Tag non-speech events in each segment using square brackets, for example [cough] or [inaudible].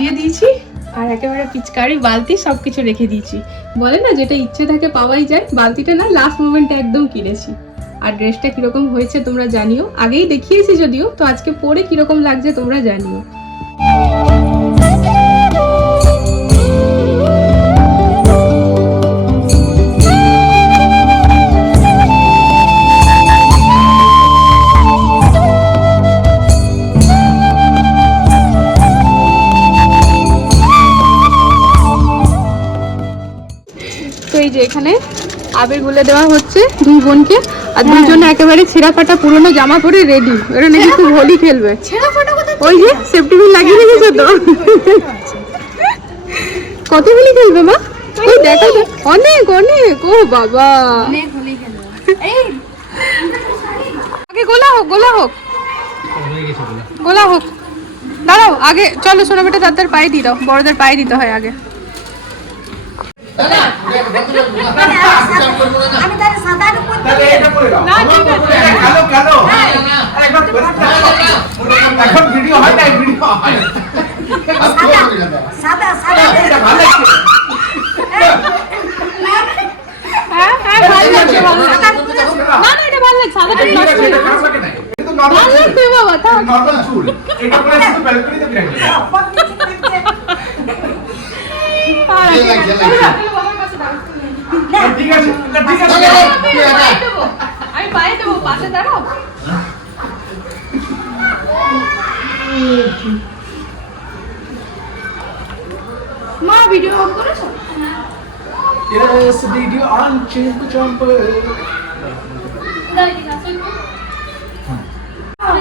সাজিয়ে দিয়েছি আর একেবারে পিচকারি বালতি সব কিছু রেখে দিয়েছি। বলে না, যেটা ইচ্ছে থাকে পাওয়াই যায়। বালতিটা না লাস্ট মোমেন্টে একদম কিনেছি। আর ড্রেসটা কীরকম হয়েছে তোমরা জানিও। আগেই দেখিয়েছি যদিও, তো আজকে পরে কীরকম লাগছে তোমরা জানিও। এখানে আবির গুলে দেওয়া হচ্ছে দুই বোনকে। আর দুজনে একেবারে ছেঁড়া ফাটা পুরনো জামা পরে রেডি ওরা নাকি খুব হোলি খেলবে। ওই যে সেফটি পিন লাগিয়ে রেখেছে তো? কত হোলি খেলবে মা? ওই দেখা অনেক অনেক। ও বাবা। আগে গোলা হোক গোলা হোক। গোলা হোক। দাঁড়াও আগে চলো সোনা বেটা দাদার পায়ে দিয়ে দাও। বড়দের পায়ে দিতে হয় আগে। আমি তাহলে সাদার তাহলে এটা করে দাও কালো কালো এখন ভিডিও হয় না ভিডিও হয় সাদা সাদা এটা ভালো লাগছে হ্যাঁ হ্যাঁ ভালো লাগছে ভালো লাগছে না না এটা ভালো লাগছে সাদাটা নষ্ট হয়ে এটা যাবে। খারাপ লাগে না। এটা তো ভালো চুল। বাবা। এটা করে শুধু balcony তে বেরোবে। আর না। ঠিক আছে, এটা ঠিক আছে। আমি পায়ে দেবো। আমি পায়ে দেবো পাশে দাঁড়াও। মা ভিডিও অন করেছ? Yes, video on Chimp Chomper. ও,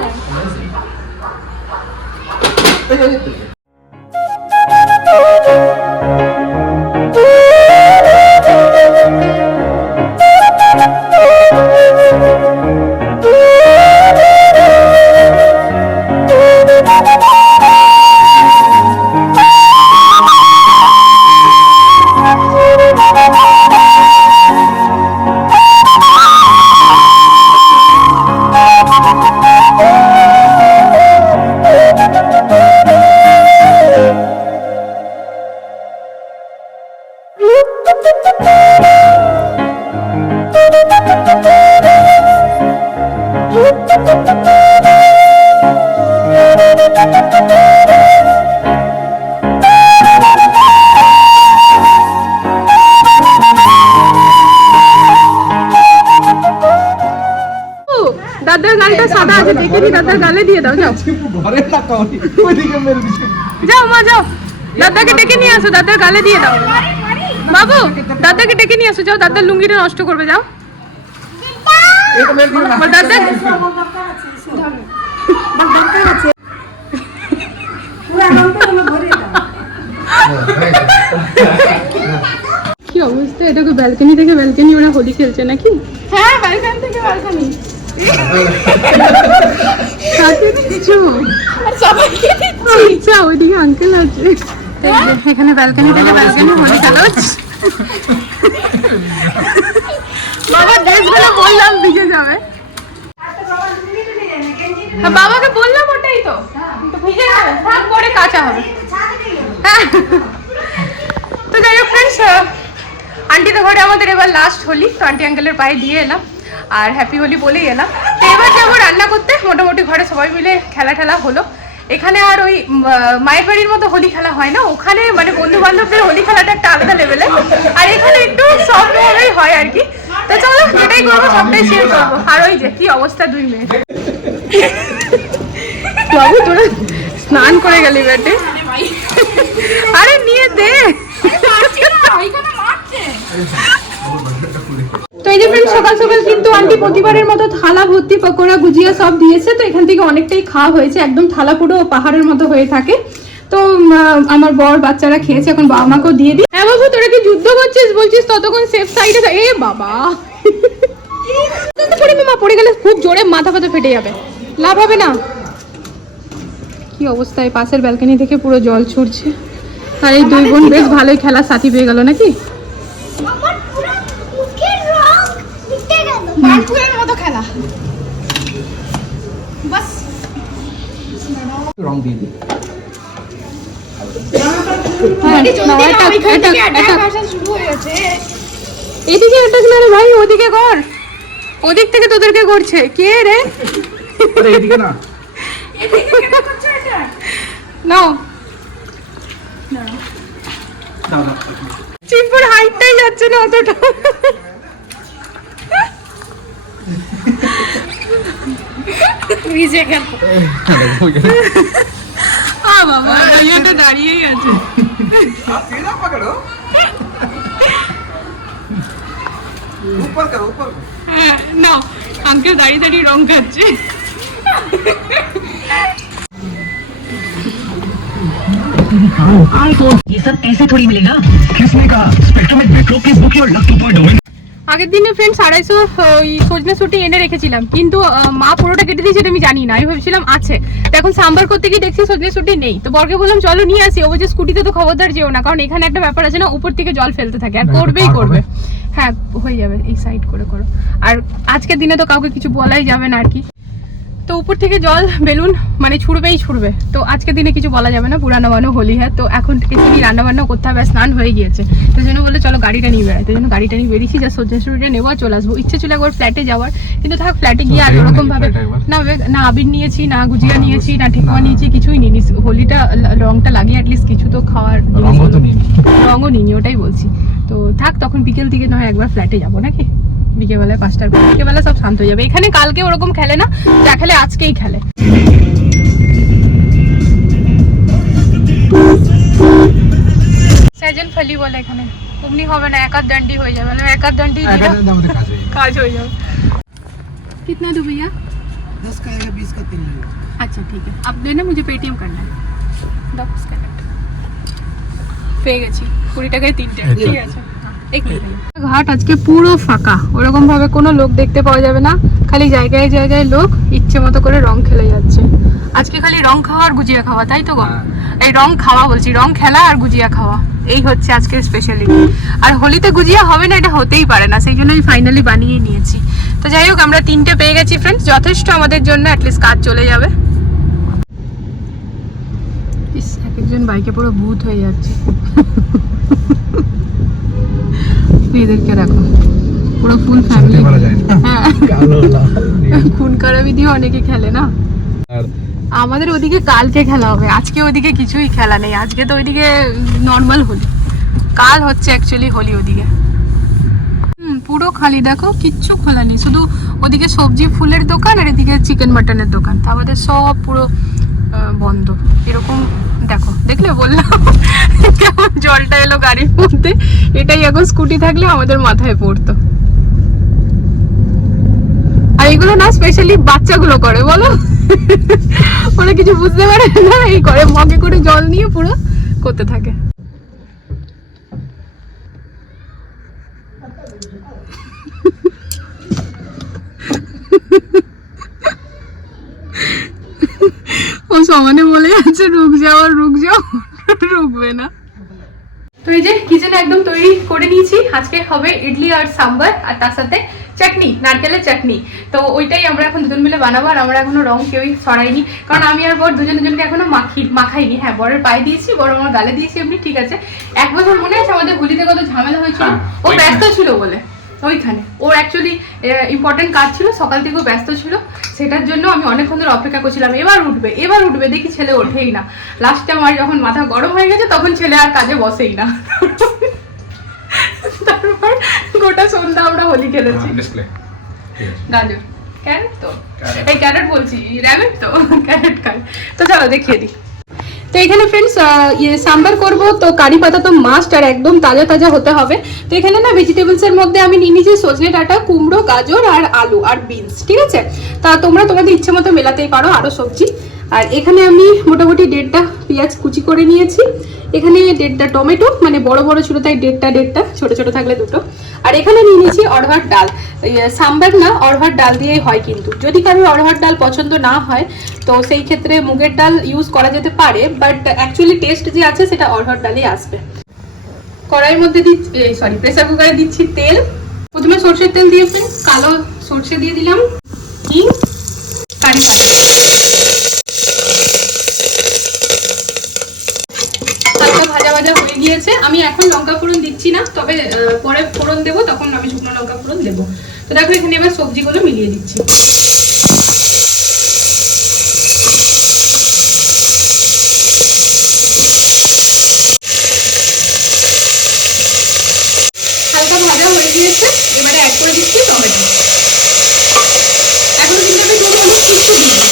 দাদার গালটা সাদা আছে দেখে নি দাদার গালে দিয়ে দাও যাও। ঘরে না কাউরি ওইদিকে মেরে দিছে। যাও মা যাও। দাদাকে ডেকে নিয়ে আসো দাদার গালে দিয়ে দাও। বাবু দাদাকে ডেকে নিয়ে আসো যাও দাদার লুঙ্গিটা নষ্ট করবে যাও। দাদা। পুরো লঙ্কা ভরে দাও। কি অবস্থা? এটা কি ব্যালকনি থেকে ব্যালকনি ওরা হোলি খেলছে নাকি? হ্যাঁ ব্যালকনি থেকে ব্যালকনি ওইদিকে আঙ্কেল আছে এখানে ব্যালকনি থেকে ব্যালকনি হোলি খেলা বাবা বললাম ভিজে যাবে বাবাকে বললাম ওটাই তো ভিজে পরে কাঁচা হবে তো যাই হোক ফ্রেন্ডস আন্টি তো ঘরে আমাদের এবার লাস্ট হোলি, তো আন্টি আঙ্কেলের পায়ে দিয়ে এলাম। আর হ্যাপি হোলি বলেই এলাম। তো এবার যাব রান্না করতে। মোটামুটি ঘরে সবাই মিলে খেলা ঠেলা হলো। এখানে আর ওই মায়ের বাড়ির মতো হোলি খেলা হয় না। ওখানে মানে বন্ধু বান্ধবদের হোলি খেলাটা একটা আলাদা লেভেলে আর এখানে একটু সফট ভাবেই হয় আর কি। তো চলো, যেটাই করব, সবটাই শেয়ার করব। আর ওই যে, কি অবস্থা দুই মেয়ে তোরা স্নান করে গেলি বেটে? আরে, নিয়ে দে। এই যে ফ্রেন্ড সকাল সকাল কিন্তু আন্টি প্রতিবারের মতো থালা ভর্তি পকোড়া গুজিয়া সব দিয়েছে, তো এখান থেকে অনেকটাই খাওয়া হয়েছে, একদম থালা পুরো পাহাড়ের মতো হয়ে থাকে। তো আমার বর বাচ্চারা খেয়েছে, এখন বাবা মাকেও দিয়ে দিই। হ্যাঁ বাবু, তোরা কি যুদ্ধ করছিস, বলছিস ততক্ষণ সেফ সাইডে এ বাবা। পড়ে মা, পড়ে গেলে খুব জোরে মাথা ফাথা ফেটে যাবে। লাভ হবে না। কি অবস্থায় পাশের ব্যালকনি থেকে পুরো জল ছুটছে। আর এই দুই বোন বেশ ভালোই খেলার সাথী পেয়ে গেল নাকি? বালপুরের মতো খেলা। বাস। রং দিয়ে দিই হ্যাঁ, এদিকে এটা না রে ভাই ওদিকে কর। ওদিক থেকে তোদেরকে করছে। কে রে? আরে না। নাও। চিম্পুর হাইটটাই যাচ্ছে না অতটা। ভিজে গেল আ বাবা দাঁড়িয়েটা দাঁড়িয়েই আছে आप सीधा पकड़ो ऊपर करो ऊपर करो হ্যাঁ নাও আঙ্কেল দাঁড়িয়ে দাঁড়িয়ে রং খাচ্ছে ये सब ऐसे थोड़ी मिलेगा किसने कहा स्पेक्ट्रम एक मेट्रो की book your luck two point domain আগের দিনে ফ্রেন্ড আড়াইশো ওই সজনে শুটি এনে রেখেছিলাম। কিন্তু মা পুরোটা কেটে দিয়েছে এটা আমি জানি না। আমি ভেবেছিলাম আছে। তো এখন সাম্বার করতে গিয়ে দেখছি সজনে শুটি নেই। তো বরকে বললাম চলো নিয়ে আসি। ও যে স্কুটিতে তো খবরদার যেও না। কারণ এখানে একটা ব্যাপার আছে না উপর থেকে জল ফেলতে থাকে। আর করবেই করবে। হ্যাঁ হয়ে যাবে। এই সাইড করে করো। আর আজকের দিনে তো কাউকে কিছু বলাই যাবে না আর কি। তো উপর থেকে জল বেলুন মানে ছুড়বেই ছুড়বে। তো আজকের দিনে কিছু বলা যাবে না পুরানো বানো হোলি হ্যাঁ তো এখন এখানে রান্না বান্না করতে হবে? স্নান হয়ে গিয়েছে। তো জন্য বলে চলো গাড়িটা নিয়ে বেড়াই। তো জন্য গাড়িটা নিয়ে বেরিয়েছি যা সজ্জা নেব আর চলে আসব। ইচ্ছে ছিল একবার ফ্ল্যাটে যাওয়ার কিন্তু থাক ফ্ল্যাটে গিয়ে আর ওরকম ভাবে না না আবির নিয়েছি না গুজিয়া হ্যাঁ, নিয়েছি না। ঠেকুয়া নিয়েছি কিছুই নিইনি। হোলিটা রংটা লাগিয়ে অ্যাটলিস্ট কিছু তো খাওয়ার রঙও নিইনি। ওটাই বলছি। তো থাক তখন বিকেল দিকে নয় একবার ফ্ল্যাটে যাব নাকি? বিকেলবেলায় পাঁচটার পর বিকেলবেলা সব শান্ত হয়ে যাবে এখানে কালকে ওরকম খেলে না যা খেলে আজকেই খেলে সেজন ফলি বলে এখানে অমনি হবে না একার দান্ডি হয়ে যাবে না একার দান্ডি এক হাজার দাম কাজ হয়ে গেছে। কাজ হয়ে যাবে कितना दो भैया दस का आएगा बीस का तीन लेगा अच्छा ठीक है अब देना मुझे पेटीएम करना है দশ কানেক্ট পেয়ে গেছি কুড়ি টাকায় তিনটে এই তো। ঠিক আছে ঘাট আজকে পুরো ফাঁকা। ওরকম ভাবে কোনো লোক দেখতে পাওয়া যাবে না। খালি জায়গায় জায়গায় লোক ইচ্ছে মতো করে রং খেলে যাচ্ছে। আজকে খালি রং খাওয়া আর গুজিয়া খাওয়া তাই তো হ্যাঁ। এই রং খাওয়া বলছি রং খেলা আর গুজিয়া খাওয়া। এই হচ্ছে আজকের স্পেশালিটি আর হোলিতে গুজিয়া হবে না এটা হতেই পারে না। সেই জন্য আমি ফাইনালি বানিয়ে নিয়েছি। তো যাই হোক আমরা তিনটে পেয়ে গেছি ফ্রেন্ডস যথেষ্ট আমাদের জন্য অ্যাটলিস্ট কাজ চলে যাবে। ইস এক একজন বাইকে পুরো ভূত হয়ে যাচ্ছে। এদেরকে রাখো। পুরো ফুল ফ্যামিলি। খুন দিয়ে অনেকে খেলে না? আমাদের ওদিকে কালকে খেলা হবে। আজকে ওদিকে কিছুই খেলা নেই। আজকে তো ওইদিকে নর্মাল হোলি। কাল হচ্ছে অ্যাকচুয়ালি হোলি ওদিকে। হুম পুরো খালি। দেখো কিচ্ছু খোলা নেই। শুধু ওদিকে সবজি ফুলের দোকান আর এদিকে চিকেন মাটনের দোকান। তা আমাদের সব পুরো বন্ধ। এরকম দেখো, দেখলে বললাম, কেমন জলটা এলো গাড়ির মধ্যে। এটাই এখন স্কুটি থাকলে আমাদের মাথায় পড়তো। আর এগুলো না স্পেশালি বাচ্চাগুলো করে, বলো? ওরা কিছু বুঝতে পারে না, এই করে মগে করে জল নিয়ে পুরো করতে থাকে। ও সমানে যাচ্ছে রুক যাও আর রুক যাও রুকবে না। তো এই যে কিচেন একদম তৈরি করে নিয়েছি। আজকে হবে ইডলি আর সাম্বার আর তার সাথে চাটনি নারকেলের চাটনি। তো ওইটাই আমরা এখন দুজন মিলে বানাবো আর আমরা এখনও রং কেউই ছড়াইনি। কারণ আমি আর বর দুজন দুজনকে এখনও মাখি মাখাইনি। হ্যাঁ বরের পায়ে দিয়েছি বড় আমার গালে দিয়েছি এমনি ঠিক আছে। এক বছর মনে আছে আমাদের হোলিতে কত ঝামেলা হয়েছিল। হ্যাঁ, ও ব্যস্ত ছিল বলে। ওইখানে। ওর অ্যাকচুয়ালি ইম্পর্টেন্ট কাজ ছিল সকাল থেকেও ব্যস্ত ছিল সেটার জন্য আমি অনেকক্ষণ ধরে অপেক্ষা করছিলাম এবার উঠবে এবার উঠবে দেখি ছেলে ওঠেই না। লাস্টে আমার যখন মাথা গরম হয়ে গেছে তখন ছেলে আর কাজে বসেই না। [laughs] তারপর গোটা সন্ধ্যা আমরা হোলি খেলেছি। ঠিক গাজর। ক্যারেট তো? এই ক্যারেট বলছি র্যাবিট তো? [laughs] ক্যারেট খায় তো চলো দেখিয়ে দিই। তো এখানে ফ্রেন্ডস ইয়ে সাম্বার করব। তো কারি পাতা তো মাস্ট আর একদম তাজা তাজা হতে হবে। তো এখানে না ভেজিটেবলস এর মধ্যে আমি নিয়ে নিয়েছি সজনে ডাঁটা, কুমড়ো, গাজর আর আলু আর বিনস ঠিক আছে? তা তোমরা তোমাদের ইচ্ছে মতো মেলাতেই পারো আরও সবজি। আর এখানে আমি মোটামুটি দেড়টা পেঁয়াজ কুচি করে নিয়েছি। এখানে দেড়টা টমেটো মানে বড় বড় ছিল তাই দেড়টা দেড়টা, ছোট ছোট থাকলে দুটো। আর এখানে নিয়ে নিয়েছি অরহর ডাল। সাম্বার না অরহর ডাল দিয়েই হয় কিন্তু। যদি কারোর অরহর ডাল পছন্দ না হয় তো সেই ক্ষেত্রে মুগের ডাল ইউজ করা যেতে পারে বাট অ্যাকচুয়ালি টেস্ট যে আছে সেটা অরহর ডালই আসবে। কড়াইয়ের মধ্যে দিচ্ছি সরি প্রেসার কুকারে দিচ্ছি তেল। প্রথমে সর্ষের তেল দিয়ে friends, কালো সর্ষে দিয়ে দিলাম হিং কারি পাতা। গিয়েছে আমি এখন লঙ্কা ফোড়ন দিচ্ছি না, তবে পরে ফোড়ন দেবো, তখন আমি শুকনো লঙ্কা ফোড়ন দেবো। তো দেখো, এখানে এবার সবজিগুলো মিলিয়ে দিচ্ছি হালকা ভাজা হয়ে গিয়েছে এবারে অ্যাড করে দিচ্ছি টমেটো এখন কিন্তু আমি নুন হলুদ কিচ্ছু দিই না।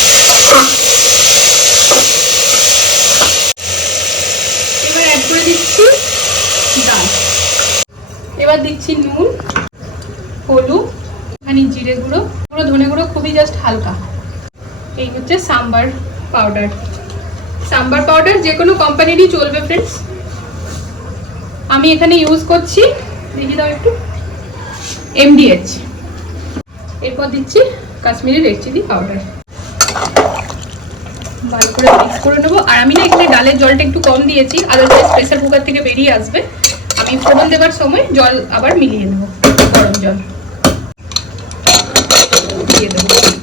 এবার অ্যাড করে দিচ্ছি ডাল এবার দিচ্ছি নুন হলুদ এখানে জিরে গুঁড়ো গুঁড়ো ধনে গুঁড়ো খুবই জাস্ট হালকা এই হচ্ছে সাম্বার পাউডার সাম্বার পাউডার যে কোনো কোম্পানিরই চলবে ফ্রেন্ডস আমি এখানে ইউজ করছি। দেখি দাও একটু। এমডিএচ এরপর দিচ্ছি কাশ্মীরি রেড চিলি পাউডার ভালো করে মিক্স করে নেব। আর আমি না এখানে ডালের জলটা একটু কম দিয়েছি। আদারওয়াইজ প্রেসার কুকার থেকে বেরিয়ে আসবে। আমি ফোড়ন দেবার সময় জল আবার মিলিয়ে নেব, গরম জল। দিয়ে দেবো।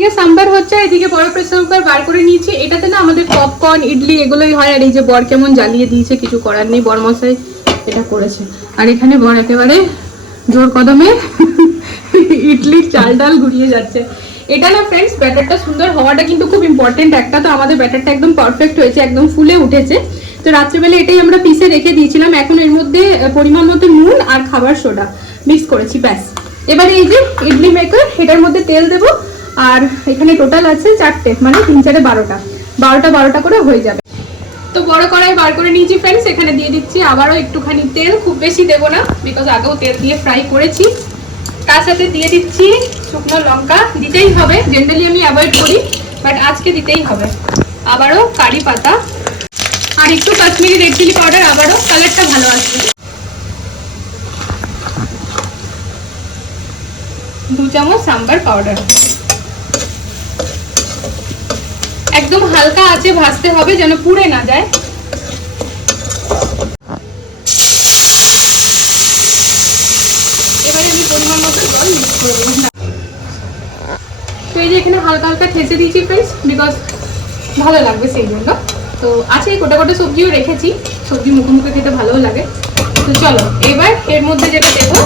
এদিকে সাম্বার হচ্ছে, এদিকে বড় প্রেসার কুকার বার করে নিয়েছি। এটাতে না আমাদের পপকর্ন ইডলি এগুলোই হয়, আর এই যে বর কেমন জ্বালিয়ে দিয়েছে, কিছু করার নেই, বর মশাই এটা করেছে। আর এখানে বর একেবারে জোর কদমে [laughs] ইডলির চাল ডাল ঘুরিয়ে যাচ্ছে। এটা না ফ্রেন্ডস ব্যাটারটা সুন্দর হওয়াটা কিন্তু খুব ইম্পর্টেন্ট একটা তো আমাদের ব্যাটারটা একদম পারফেক্ট হয়েছে, একদম ফুলে উঠেছে। তো রাত্রেবেলা এটাই আমরা পিসে রেখে দিয়েছিলাম। এখন এর মধ্যে পরিমাণ মতো নুন আর খাবার সোডা মিক্স করেছি, ব্যাস। এবারে এই যে ইডলি মেকার এটার মধ্যে তেল দেবো। আর এখানে টোটাল আছে চারটে মানে তিন চারে বারোটা। বারোটা বারোটা করে হয়ে যাবে। তো বড় কড়াই বার করে নিয়েছি ফ্রেন্ডস এখানে দিয়ে দিচ্ছি আবারও একটুখানি তেল, খুব বেশি দেবো না বিকজ আগেও তেল দিয়ে ফ্রাই করেছি। তার সাথে দিয়ে দিচ্ছি শুকনো লঙ্কা, দিতেই হবে। জেনারেলি আমি অ্যাভয়েড করি বাট আজকে দিতেই হবে। আবারও কারি পাতা। আর একটু কাশ্মীরি রেড চিলি পাউডার আবারও কালারটা ভালো আসবে। দু চামচ সাম্বার পাউডার একদম হালকা আছে, ভাজতে হবে যেন পুড়ে না যায়। এবারে আমি পরিমাণ মতো জল মিক্স করে দেবো তো এই যে এখানে হালকা হালকা ঠেসে দিয়েছি ফ্রেন্ডস বিকজ ভালো লাগবে সেই জন্য। তো আছে, গোটা গোটা সবজিও রেখেছি। সবজি মুখে মুখে খেতে ভালোও লাগে। তো চলো, এবার এর মধ্যে যেটা দেবো,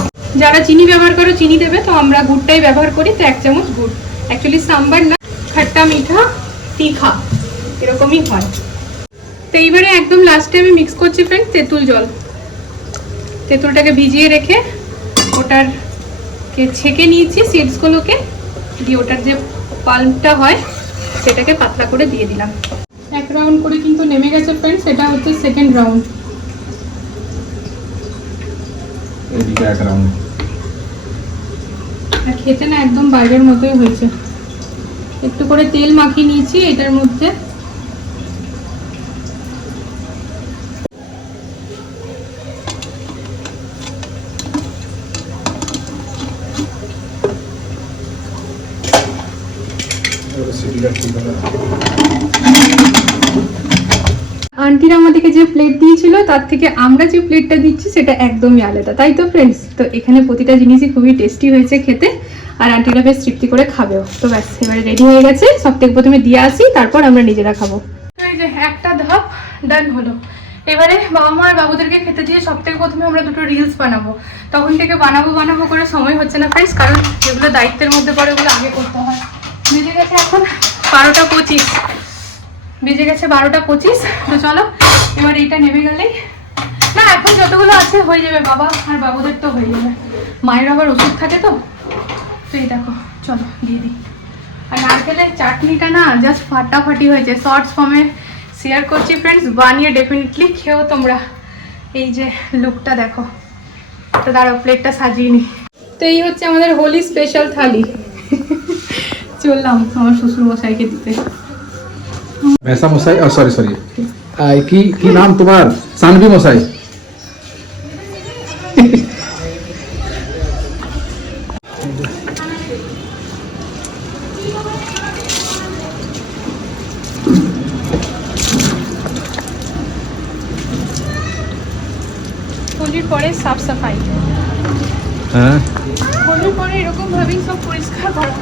যারা চিনি ব্যবহার করো, চিনি দেবে, তো আমরা গুড়টাই ব্যবহার করি, তো এক চামচ গুড়। অ্যাকচুয়ালি সাম্বার না, খাট্টা, মিঠা তিখা। এরকমই হয়। তো এইবারে একদম লাস্টে আমি মিক্স করছি ফ্রেন্ড তেঁতুল জল। তেঁতুলটাকে ভিজিয়ে রেখে ওটার কে ছেঁকে নিয়েছি সিডসগুলোকে দিয়ে ওটার যে পাল্পটা হয় সেটাকে পাতলা করে দিয়ে দিলাম। এক রাউন্ড করে কিন্তু নেমে গেছে ফ্রেন্ডস এটা হচ্ছে সেকেন্ড রাউন্ড খেতে না একদম বাইরের মতোই হয়েছে। একটু করে তেল মাখিয়ে নিয়েছি, এটার মধ্যে। আন্টিরা আমাদেরকে যে প্লেট দিয়েছিল, তার থেকে আমরা যে প্লেটটা দিচ্ছি, সেটা একদমই আলাদা। তাই তো ফ্রেন্ডস তো এখানে প্রতিটা জিনিসই খুবই টেস্টি হয়েছে খেতে। আর আন্টিরা বেশ তৃপ্তি করে খাবেও। তো ব্যাস, এবারে রেডি হয়ে গেছে। সব থেকে প্রথমে দিয়ে আসি, তারপর আমরা নিজেরা খাব। এই যে, একটা ধাপ ডান হলো। এবারে বাবা মা আর বাবুদেরকে খেতে দিয়ে সব থেকে প্রথমে আমরা দুটো রিলস বানাবো। তখন থেকে বানাবো বানাবো করে সময় হচ্ছে না ফ্রেন্ডস কারণ যেগুলো দায়িত্বের মধ্যে পড়ে ওগুলো আগে করতে হয়। বেজে গেছে এখন বারোটা পঁচিশ। বেজে গেছে বারোটা পঁচিশ। তো চলো, এবার এইটা নেমে গেলেই। না, এখন যতগুলো আছে হয়ে যাবে বাবা, আর বাবুদের তো হয়ে যাবে। মায়ের আবার ওষুধ থাকে তো? তো এই দেখো, চলো দিয়ে দিই। আর নারকেলের চাটনিটা না জাস্ট ফাটাফাটি হয়েছে। শর্টস ফর্মে শেয়ার করছি ফ্রেন্ডস বানিয়ে ডেফিনেটলি খেও তোমরা। এই যে লুকটা দেখো। তো দাঁড়াও প্লেটটা সাজিয়ে নি তো এই হচ্ছে আমাদের হোলি স্পেশাল থালি। চললাম আমার শ্বশুর মশাইকে দিতে মেসা মশাই সরি সরি কি কি নাম তোমার? সানভি মশাই। হ্যাঁ। হোলির পরে এরকম ভাবেই সব পরিষ্কার করা।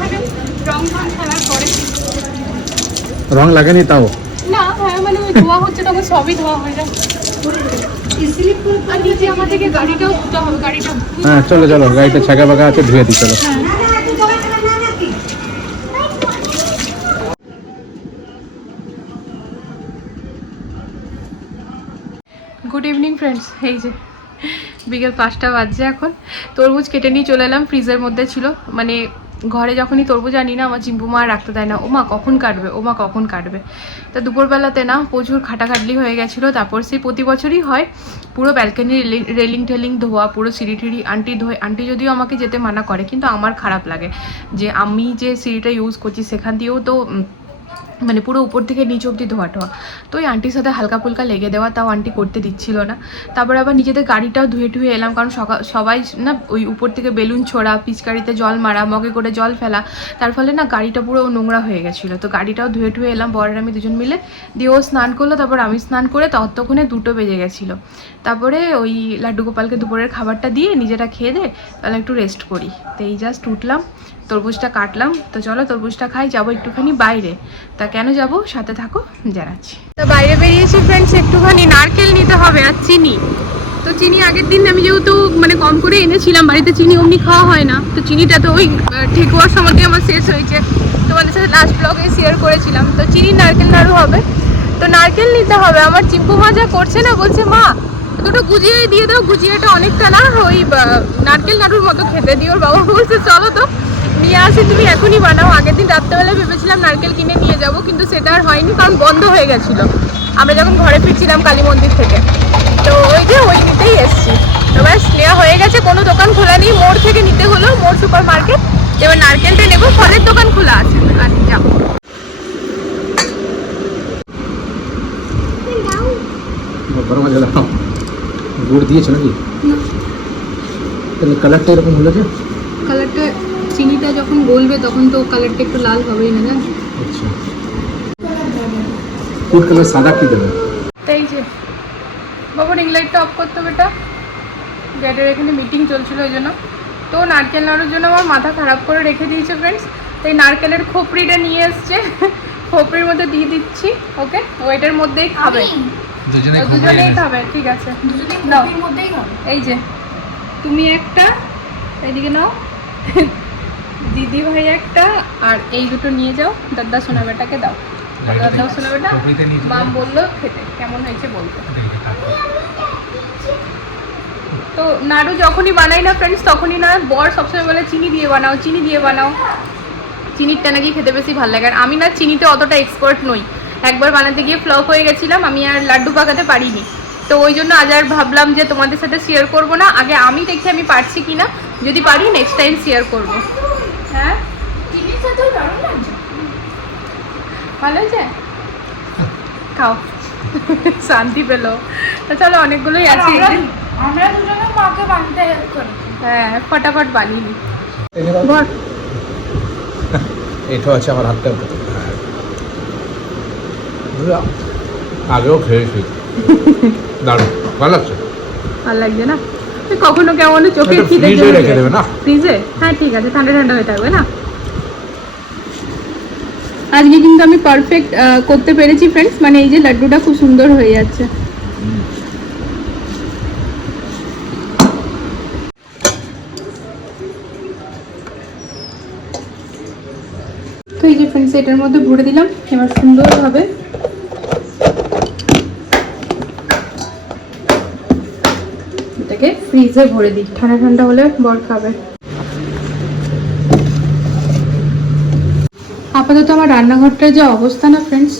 মানে রং রং খেলার পরে। রং লাগেনি তাও? না হ্যাঁ মানে ওই ধোয়া হচ্ছে তখন সবই ধোয়া হয়ে যায়। হ্যাঁ চলো চলো গাড়িটা ছাকা পাকা আছে ধুয়ে দিই চলো। গুড ইভিনিং ফ্রেন্ডস এই যে বিকেল পাঁচটা বাজছে এখন। তরমুজ কেটে নিয়ে চলে এলাম, ফ্রিজের মধ্যে ছিল। মানে ঘরে যখনই তরমুজ আনি না, আমার চিম্পু মা রাখতে দেয় না। ওমা কখন কাটবে? ওমা কখন কাটবে? তা দুপুরবেলাতে না প্রচুর খাটাখাটলি হয়ে গেছিল। তারপর সেই প্রতি বছরই হয়। পুরো ব্যালকানি রেলিং টেলিং ধোয়া, পুরো সিঁড়ি টিড়ি আন্টি ধোয় আন্টি যদিও আমাকে যেতে মানা করে, কিন্তু আমার খারাপ লাগে। যে আমি যে সিঁড়িটা ইউজ করছি, সেখান দিয়েও তো মানে পুরো উপর থেকে নিচ অব্দি ধোয়া টোয়া তো ওই আন্টির সাথে হালকা ফুলকা লেগে দেওয়া তাও আন্টি করতে দিচ্ছিল না। তারপর আবার নিজেদের গাড়িটাও ধুয়ে টুয়ে এলাম, কারণ সবাই না ওই উপর থেকে বেলুন ছোড়া, পিচকারিতে জল মারা, মগে করে জল ফেলা, তার ফলে না গাড়িটা পুরো নোংরা হয়ে গেছিল। তো গাড়িটাও ধুয়ে টুয়ে এলাম, বরের আমি দুজন মিলে। দিয়ে ও স্নান করল, তারপর আমি স্নান করে ততক্ষণে দুটো বেজে গেছিল। তারপরে ওই লাড্ডু গোপালকে দুপুরের খাবারটা দিয়ে নিজেরা খেয়ে দে, তাহলে একটু রেস্ট করি। তো এই জাস্ট উঠলাম তরমুজটা কাটলাম। তো চলো তরমুজটা খাই যাব একটুখানি বাইরে। তা কেন যাব? সাথে থাকো জানাচ্ছি। তো বাইরে বেরিয়েছি ফ্রেন্ডস একটুখানি নারকেল নিতে হবে আর চিনি। তো চিনি আগের দিন আমি যেহেতু মানে কম করে এনেছিলাম বাড়িতে চিনি অমনি খাওয়া হয় না। তো চিনিটা তো ওই আহ, ঠেকুয়ার সময়তে আমার শেষ হয়েছে। তোমাদের সাথে লাস্ট ব্লগে শেয়ার করেছিলাম। তো চিনি নারকেল নাড়ু হবে। তো নারকেল নিতে হবে। আমার চিম্পু মাজা করছে না বলছে মা দুটো গুজিয়ে দিয়ে দাও। গুজিয়েটা অনেকটা না ওই নারকেল নাড়ুর মতো খেতে দিয়ে ওর বাবা বলছে চলো তো। নিয়ে আসি তুমি এখনই বানাও। আগের দিন রাত্রেবেলা ভেবেছিলাম নারকেল কিনে নিয়ে যাব কিন্তু সেটা আর হয়নি কারণ বন্ধ হয়ে গেছিল। আমরা যখন ঘরে ফিরছিলাম কালী মন্দির থেকে। তো ওই যে ওই নিতেই এসছি। তো ব্যাস নেওয়া হয়ে গেছে কোনো দোকান খোলা নেই। মোড় থেকে নিতে হলো মোড় সুপার মার্কেট এবার নারকেলটা নেব ফলের দোকান খোলা আছে। আর গরম গেলাম গুড় দিয়েছ নাকি? তাহলে কালারটা এরকম হলো যে? কালারটা চিনিটা যখন গলবে তখন তো কালারটা একটু লাল হবেই না জানো? আচ্ছা। ফুড কালার সাদা কি দেবে? তাই যে। বাবু রিং লাইটটা অফ করতে বেটা। ড্যাডের এখানে মিটিং চলছিল ওই জন্য। তো নারকেল নাড়ুর জন্য আমার মাথা খারাপ করে রেখে দিয়েছে ফ্রেন্ডস তাই নারকেলের খোপড়িটা নিয়ে এসছে। [laughs] খোপড়ির মধ্যে দিয়ে দিচ্ছি ওকে ওইটার মধ্যেই খাবে। দুজনেই খাবে। ঠিক আছে। নাও। এই যে তুমি একটা এইদিকে নাও। [laughs] দিদি ভাই একটা আর এই দুটো নিয়ে যাও দাদা সোনা বেটাকে দাও দাদা সোনা বেটা মাম বলল খেতে কেমন হয়েছে বলতে। তো নাড়ু যখনই বানাই না ফ্রেন্ডস তখনই না বর সবসময় বলে চিনি দিয়ে বানাও চিনি দিয়ে বানাও। চিনিরটা নাকি খেতে বেশি ভালো লাগে। আর আমি না চিনিতে অতটা এক্সপার্ট নই। একবার বানাতে গিয়ে ফ্লপ হয়ে গেছিলাম আমি আর লাড্ডু পাকাতে পারিনি। তো ওই জন্য আজ আর ভাবলাম যে তোমাদের সাথে শেয়ার করব না। আগে আমি দেখি আমি পারছি কি না যদি পারি নেক্সট টাইম শেয়ার করব। হ্যাঁ? ভালো হয়েছে? খাও। শান্তি পেল। তো চলো অনেকগুলোই আছে। আমরা দুজনে মাকে বানতে হেল্প করি। হ্যাঁ ফটাফট বানিয়ে নি। এটা আছে আমার হাতটা আগেও খেয়েছি দারুণ। ভালো লাগছে? ভালো লাগছে না? কখনো কেমন চোখে খিদে ফ্রিজে রেখে দেবে না? ফ্রিজে হ্যাঁ ঠিক আছে ঠান্ডা ঠান্ডা হয়ে থাকবে না? আজকে কিন্তু আমি পারফেক্ট করতে পেরেছি ফ্রেন্ডস মানে এই যে লাড্ডুটা খুব সুন্দর হয়ে যাচ্ছে। তো এই যে ফ্রেন্ডস এটার মধ্যে ভরে দিলাম এবার সুন্দরভাবে এটাকে ফ্রিজে ভরে দিই। ঠান্ডা ঠান্ডা হলে বর খাবে। আপাতত আমার রান্নাঘরটার যে অবস্থা না ফ্রেন্ডস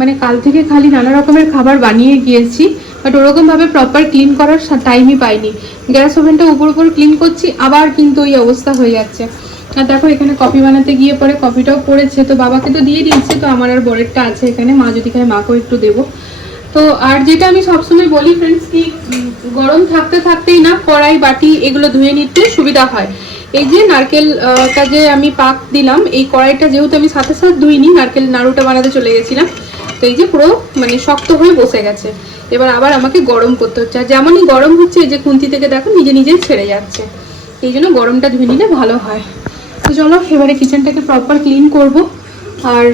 মানে কাল থেকে খালি নানা রকমের খাবার বানিয়ে গিয়েছি বাট ওরকমভাবে প্রপার ক্লিন করার টাইমই পাইনি। গ্যাস ওভেনটা উপর উপর ক্লিন করছি, আবার কিন্তু ওই অবস্থা হয়ে যাচ্ছে। আর দেখো, এখানে কফি বানাতে গিয়ে পরে কফিটাও পড়েছে, তো বাবাকে তো দিয়ে দিয়েছে, তো আমার আর বরেরটা আছে এখানে। মা যদি খায়, মাকেও একটু দেবো। তো আর যেটা আমি সবসময় বলি ফ্রেন্ডস কি গরম থাকতে থাকতেই না কড়াই বাটি এগুলো ধুয়ে নিতে সুবিধা হয়। এই যে নারকেল আহ, যে আমি পাক দিলাম এই কড়াইটা যেহেতু আমি সাথে সাথে ধুইনি নারকেল নাড়ুটা বানাতে চলে গেছিলাম তো এই যে পুরো মানে শক্ত হয়ে বসে গেছে। এবার আবার আমাকে গরম করতে হচ্ছে। আর যেমনই গরম হচ্ছে এই যে কুন্তি থেকে দেখো নিজে নিজে ছেড়ে যাচ্ছে। এই জন্য গরমটা ধুয়ে নিলে ভালো হয়। তো চলো এবারে কিচেনটাকে প্রপার ক্লিন করব। আর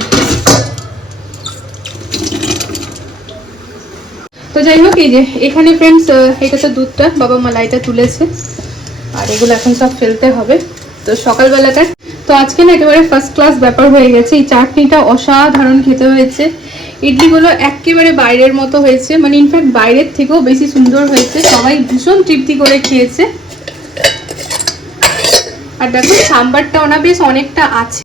তো যাই হোক, এই যে এখানে ফ্রেন্ডস এটা তো দুধটা, বাবা মালাইটা তুলেছে। আর এগুলো এখন সব ফেলতে হবে। তো সকালবেলাটা, তো আজকে না একেবারে ফার্স্ট ক্লাস ব্যাপার হয়ে গেছে। এই চাটনিটা অসাধারণ খেতে হয়েছে। ইডলিগুলো একেবারে বাইরের মতো হয়েছে। মানে ইনফ্যাক্ট বাইরের থেকেও বেশি সুন্দর হয়েছে। সবাই ভীষণ তৃপ্তি করে খেয়েছে। আর দেখো সাম্বারটা না বেশ অনেকটা আছে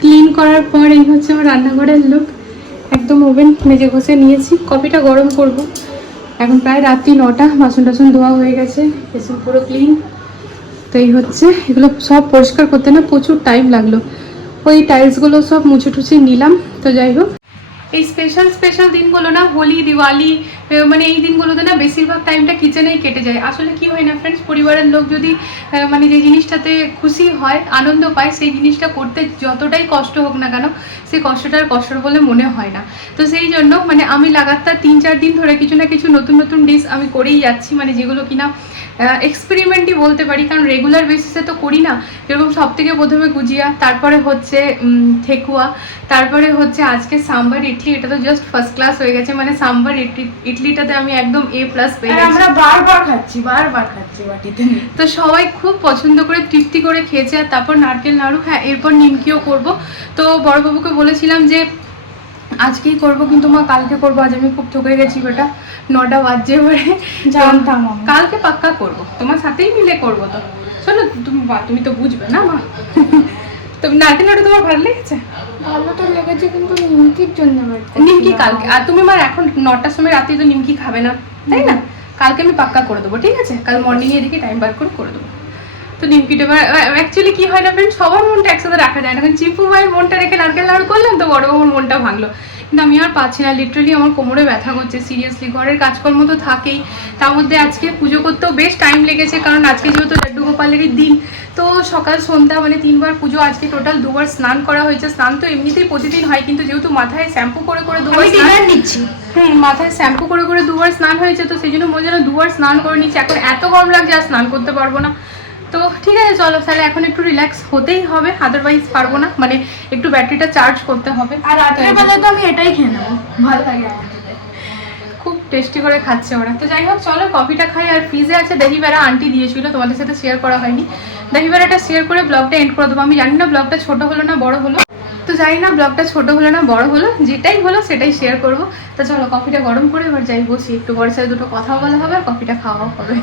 ক্লিন করার পর এই হচ্ছে আমার রান্নাঘরের লুক একদম ওভেন মেজে ঘষে নিয়েছি। কফিটা গরম করব। এখন প্রায় রাত্রি নটা, বাসন টাসন ধোয়া হয়ে গেছে, বেসন পুরো ক্লিন তো এই হচ্ছে, এগুলো সব পরিষ্কার করতে না প্রচুর টাইম লাগল। ওই টাইলসগুলো সব মুছে টুছে নিলাম। তো যাই হোক এই স্পেশাল স্পেশাল দিনগুলো না, হোলি, দিওয়ালি মানে এই দিনগুলোতে না বেশিরভাগ টাইমটা কিচেনেই কেটে যায়। আসলে কি হয় না ফ্রেন্ডস পরিবারের লোক যদি মানে যে জিনিসটাতে খুশি হয়, আনন্দ পায়, সেই জিনিসটা করতে যতটাই কষ্ট হোক না কেন সেই কষ্টটার কষ্ট বলে মনে হয় না। তো সেই জন্য মানে আমি লাগাতার তিন, চার দিন ধরে কিছু না কিছু নতুন নতুন ডিশ আমি করেই যাচ্ছি মানে যেগুলো কিনা এক্সপেরিমেন্টই বলতে পারি কারণ রেগুলার বেসিসে তো করি না। যেরকম সব থেকে প্রথমে গুজিয়া তারপরে হচ্ছে ঠেকুয়া তারপরে হচ্ছে আজকে সাম্বার ইডলি এটা তো জাস্ট ফার্স্ট ক্লাস হয়ে গেছে মানে সাম্বার ইডলি ইডলিটাতে আমি একদম এ প্লাস পেয়ে গেছি। আমরা বারবার খাচ্ছি বারবার খাচ্ছি বাটিতে। তো সবাই খুব পছন্দ করে তৃপ্তি করে খেয়েছে আর তারপর নারকেল নাড়ু হ্যাঁ এরপর নিমকিও করব। তো বড়বাবুকে বলেছিলাম যে আজকেই করব কিন্তু মা কালকে করব আজ আমি খুব ঠকে গেছি বেটা। নটা বাজছে এবারে জানতাম কালকে পাক্কা করব। তোমার সাথেই মিলে করব তো। শোনো তুমি বা- তুমি তো বুঝবে না মা। তুমি নারকেল নাড়ু তোমার ভালো লেগেছে? ভালো তো লেগেছে কিন্তু নিমকির জন্য নিমকি কালকে আর তুমি মা এখন নটার সময় রাতে তো নিমকি খাবে না তাই না? কালকে আমি পাক্কা করে দেবো ঠিক আছে? কাল মর্নিং এদিকে টাইম বার করে করে দেবো। তো নিমকিটা অ্যাকচুয়ালি কি হয় না ফ্রেন্ড সবার মনটা একসাথে রাখা যায় না। কারণ চিপু মনটা রেখে নারকেল করলাম তো বড় বাবুর মনটা ভাঙলো। কিন্তু আমি আর পাচ্ছি না লিটারালি আমার কোমরে ব্যথা করছে সিরিয়াসলি ঘরের কাজকর্ম তো থাকেই। তার মধ্যে আজকে পুজো করতেও বেশ টাইম লেগেছে কারণ আজকে যেহেতু লাড্ডু গোপালেরই দিন তো সকাল সন্ধ্যা মানে তিনবার পুজো আজকে টোটাল দুবার স্নান করা হয়েছে। স্নান তো এমনিতেই প্রতিদিন হয় কিন্তু যেহেতু মাথায় শ্যাম্পু করে করে দুবার স্নান নিচ্ছি। হুম মাথায় শ্যাম্পু করে করে দুবার স্নান হয়েছে তো সেই জন্য মনে যেন দুবার স্নান করে নিচ্ছি। এখন এত গরম লাগছে আর স্নান করতে পারব না। তো ঠিক আছে চলো তাহলে এখন একটু রিল্যাক্স হতেই হবে। আদারওয়াইজ পারব না। মানে একটু ব্যাটারিটা চার্জ করতে হবে। আর তো রাত্রে বেলা তো আমি এটাই খেয়ে নেব। ভালো লাগে খুব টেস্টি করে খাচ্ছে ওরা। তো যাই হোক চলো কফিটা খাই। আর ফ্রিজে আছে দহিবেড়া আন্টি দিয়েছিল তোমাদের সাথে শেয়ার করা হয়নি। দহিবেড়াটা শেয়ার করে ব্লগটা এন্ড করে দেবো। আমি জানি না ব্লগটা ছোট হলো না বড় হলো। তো জানি না, ব্লগটা ছোট হলো না, বড় হলো, যেটাই হলো সেটাই শেয়ার করব। তো চলো কফিটা গরম করে এবার যাই বসি, একটু বড় সাথে দুটো কথাও বলা হবে আর কফিটা খাওয়াও হবে।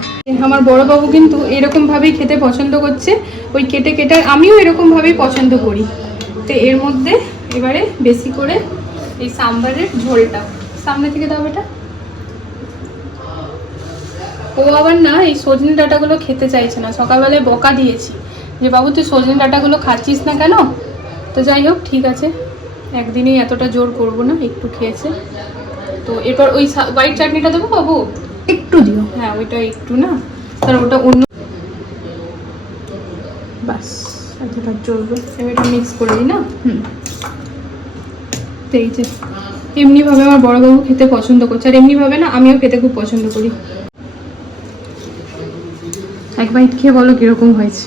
আমার বড় বাবু কিন্তু এরকমভাবেই খেতে পছন্দ করছে, ওই কেটে কেটে আমিও এরকমভাবেই পছন্দ করি। তো এর মধ্যে এবারে বেশি করে এই সাম্বারের ঝোলটা। সামনে থেকে দাও এটা ও আবার না, এই সজনে ডাঁটাগুলো খেতে চাইছে না, সকালবেলায় বকা দিয়েছি। যে বাবু, তুই সজনে ডাঁটাগুলো খাচ্ছিস না কেন? তো যাই হোক ঠিক আছে। একদিনেই এতটা জোর করব না একটু খেয়েছে। তো এরপর ওই হোয়াইট চাটনিটা দেবো বাবু? একটু দিও। হ্যাঁ ওইটা একটু না। তার ওটা অন্য বাস এতটা চলবে এবার এটা মিক্স করে দিই না? হুম। তো এই যে এমনিভাবে আমার বড়বাবু খেতে পছন্দ করছে। আর এমনিভাবে না আমিও খেতে খুব পছন্দ করি। এক বাইট খেয়ে বলো কীরকম হয়েছে?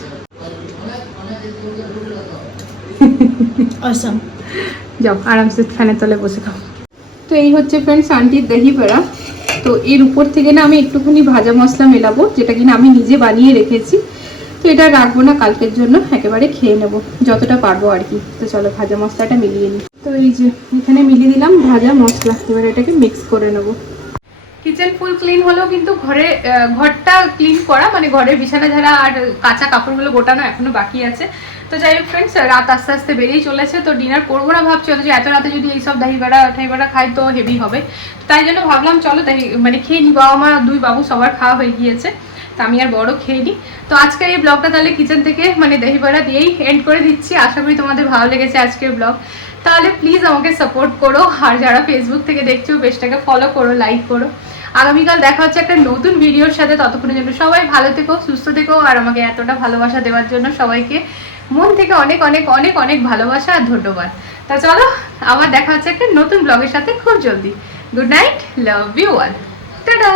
অসম যাও আরামসে ফ্যানের তলে বসে খাও। তো এই হচ্ছে ফ্রেন্ডস আন্টির দহি পেড়া তো এর উপর থেকে না আমি একটুখানি ভাজা মশলা মেলাবো যেটা কিনা আমি নিজে বানিয়ে রেখেছি। তো এটা রাখব না কালকের জন্য একেবারে খেয়ে নেব যতটা পারব আর কি। তো চলো ভাজা মশলাটা মিলিয়ে নিই। তো এই যে এখানে মিলিয়ে দিলাম ভাজা মশলা এবার এটাকে মিক্স করে নেব। কিচেন ফুল ক্লিন হলেও কিন্তু ঘরে ঘরটা ক্লিন করা মানে ঘরের বিছানা ঝাড়া আর কাঁচা কাপড়গুলো গোটানো এখনও বাকি আছে। তো যাই হোক ফ্রেন্ডস রাত আস্তে আস্তে বেরিয়ে চলেছে, তো ডিনার করব না ভাবছি, অথচ এত রাতে যদি এইসব দাহি বাড়া ঠাই বাড়া খাই তো হেভি হবে। তাই জন্য ভাবলাম, চলো তাই মানে খেয়ে নি, বাবা মা, দুই বাবু সবার খাওয়া হয়ে গিয়েছে, তো আমি আর বড় খেয়ে নিই তো আজকের এই ব্লগটা তাহলে কিচেন থেকে মানে দহি বাড়া দিয়েই এন্ড করে দিচ্ছি, আশা করি তোমাদের ভালো লেগেছে আজকের ব্লগ তাহলে প্লিজ আমাকে সাপোর্ট করো, আর যারা ফেসবুক থেকে দেখছ পেজটাকে ফলো করো লাইক করো। আগামীকাল দেখা হচ্ছে একটা নতুন ভিডিওর সাথে, ততক্ষণের জন্য সবাই ভালো থেকো, সুস্থ থেকো, আর আমাকে এতটা ভালোবাসা দেওয়ার জন্য সবাইকে মন থেকে অনেক অনেক অনেক অনেক ভালোবাসা আর ধন্যবাদ। তা চলো, আবার দেখা হচ্ছে একটা নতুন ব্লগের সাথে। খুব জলদি। Good night love you all tata